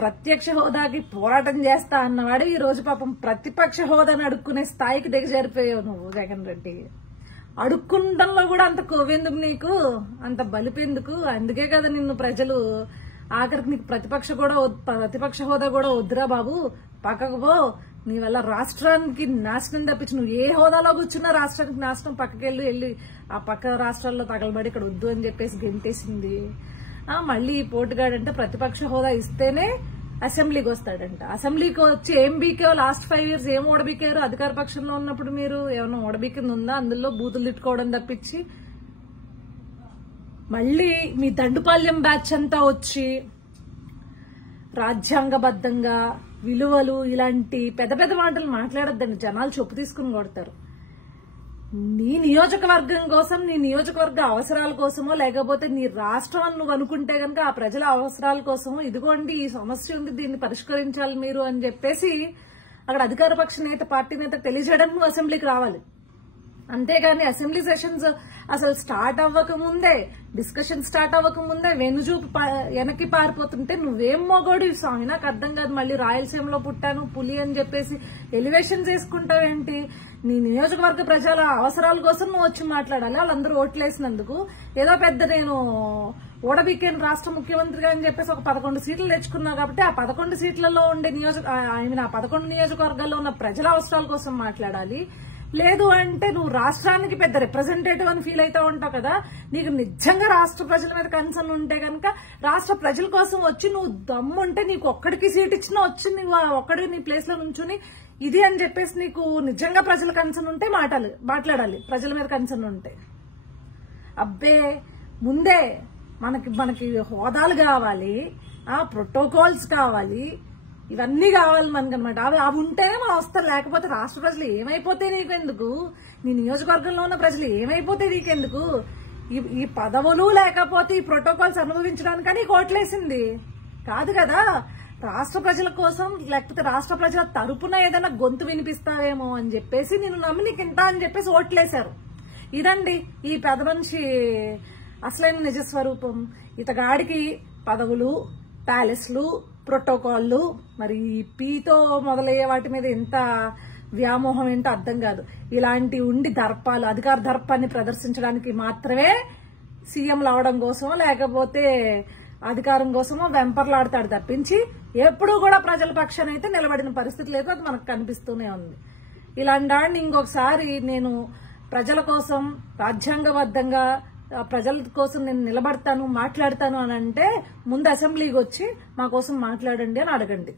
ప్రత్యక్ష హోదాకి పోరాటం చేస్తా అన్నవాడు ఈ రోజు పాపం ప్రతిపక్ష హోదాని అడుక్కునే స్థాయికి దిగజారిపోయావు నువ్వు జగన్ రెడ్డి. అడుక్కుంటంలో కూడా అంత కొవ్వెందుకు నీకు, అంత బలిపెందుకు? అందుకే కదా నిన్ను ప్రజలు ఆఖరికి నీకు ప్రతిపక్ష హోదా కూడా వద్దురా బాబు, పక్కకు పో, నీ వల్ల రాష్ట్రానికి నాశనం తప్పించి నువ్వు ఏ హోదాలో కూర్చున్నా రాష్ట్రానికి నాశనం, పక్కకెళ్ళి ఆ పక్క రాష్ట్రాల్లో తగలబడి ఇక్కడ వద్దు అని చెప్పేసి గెంటేసింది. మళ్ళీ పోటుగాడంటే ప్రతిపక్ష హోదా ఇస్తేనే అసెంబ్లీకి వస్తాడంట. అసెంబ్లీకి వచ్చి ఏం బీకే లాస్ట్ 5 years ఏం ఓడబీకారు? అధికార పక్షంలో ఉన్నప్పుడు మీరు ఏమన్నా ఓడబీకింది ఉందా? అందులో బూతులు తిట్టుకోవడం తప్పించి మళ్ళీ మీ దండుపాల్యం బ్యాచ్ అంతా వచ్చి రాజ్యాంగబద్ధంగా విలువలు ఇలాంటి పెద్ద పెద్ద మాటలు మాట్లాడొద్దండి, జనాలు చెప్పు తీసుకుని కొడతారు. నీ నియోజకవర్గం కోసం, నీ నియోజకవర్గ అవసరాల కోసమో లేకపోతే నీ రాష్ట్రం అని నువ్వు అనుకుంటే గనక ఆ ప్రజల అవసరాల కోసమో ఇదిగోండి ఈ సమస్య ఉంది, దీన్ని పరిష్కరించాలి మీరు అని చెప్పేసి అక్కడ అధికార పక్ష నేత, పార్టీ నేత తెలియజేయడం నువ్వు అసెంబ్లీకి రావాలి. అంతేగాని అసెంబ్లీ సెషన్స్ అసలు స్టార్ట్ అవ్వకముందే, డిస్కషన్ స్టార్ట్ అవ్వకముందే వెనుజూపు వెనక్కి పారిపోతుంటే నువ్వేం మొగోడు స్వామి, నాకు అర్థం కాదు. మళ్ళీ రాయలసీమలో పుట్టాను పులి అని చెప్పేసి ఎలివేషన్ చేసుకుంటావేంటి? నీ నియోజకవర్గ ప్రజల అవసరాల కోసం నువ్వు వచ్చి మాట్లాడాలి. వాళ్ళందరూ ఓట్లేసినందుకు ఏదో పెద్ద నేను ఓడబిక్కేను రాష్ట్ర ముఖ్యమంత్రిగా అని చెప్పేసి ఒక 11 సీట్లు తెచ్చుకున్నావు కాబట్టి ఆ 11 సీట్లలో ఉండే ఆ 11 నియోజకవర్గాల్లో ఉన్న ప్రజల అవసరాల కోసం మాట్లాడాలి. లేదు అంటే నువ్వు రాష్ట్రానికి పెద్ద రిప్రజెంటేటివ్ అని ఫీల్ అవుతా ఉంటావు కదా. నీకు నిజంగా రాష్ట్ర ప్రజల మీద కన్సర్న్ ఉంటే కనుక రాష్ట్ర ప్రజల కోసం వచ్చి నువ్వు దమ్ముంటే నీకు ఒక్కడికి సీట్ ఇచ్చినా వచ్చి నువ్వు ఒక్కడికి నీ ప్లేస్ లో నుంచుని ఇది అని చెప్పేసి నీకు నిజంగా ప్రజల కన్సర్న్ ఉంటే మాట్లాడాలి. ప్రజల మీద కన్సర్న్ ఉంటే అబ్బే ముందే మనకి హోదాలు కావాలి, ప్రోటోకాల్స్ కావాలి, ఇవన్నీ కావాలి మనకనమాట. అవి ఉంటేనే మనం వస్తాం. లేకపోతే రాష్ట్ర ప్రజలు ఏమైపోతే నీకెందుకు, నీ నియోజకవర్గంలో ఉన్న ప్రజలు ఏమైపోతే నీకెందుకు? ఈ పదవులు లేకపోతే ఈ ప్రోటోకాల్స్ అనుభవించడానికని ఓట్లేసింది కాదు కదా. రాష్ట్ర ప్రజల కోసం లేకపోతే రాష్ట్ర ప్రజల తరపున ఏదైనా గొంతు వినిపిస్తావేమో అని చెప్పేసి నేను నమ్మి నీకు ఇంత అని చెప్పేసి ఓట్లేశారు. ఇదండి ఈ పెద్ద మనిషి అసలైన నిజస్వరూపం. ఇతగాడికి పదవులు, ప్యాలెస్లు, ప్రోటోకాల్లు, మరి పీతో మొదలయ్యే వాటి మీద ఎంత వ్యామోహం ఏంటో అర్థం కాదు. ఇలాంటి ఉండి దర్పాలు, అధికార దర్పాన్ని ప్రదర్శించడానికి మాత్రమే సీఎంలు అవడం కోసమో లేకపోతే అధికారం కోసమో వెంపర్లాడతాడు తప్పించి ఎప్పుడూ కూడా ప్రజల పక్షాన అయితే నిలబడిన పరిస్థితి లేదు. అది మనకు కనిపిస్తూనే ఉంది. ఇలాంటి వాడిని ఇంకొకసారి నేను ప్రజల కోసం రాజ్యాంగబద్ధంగా ప్రజల కోసం నేను నిలబడతాను, మాట్లాడతాను అని అంటే ముందు అసెంబ్లీకి వచ్చి మా కోసం మాట్లాడండి అని అడగండి.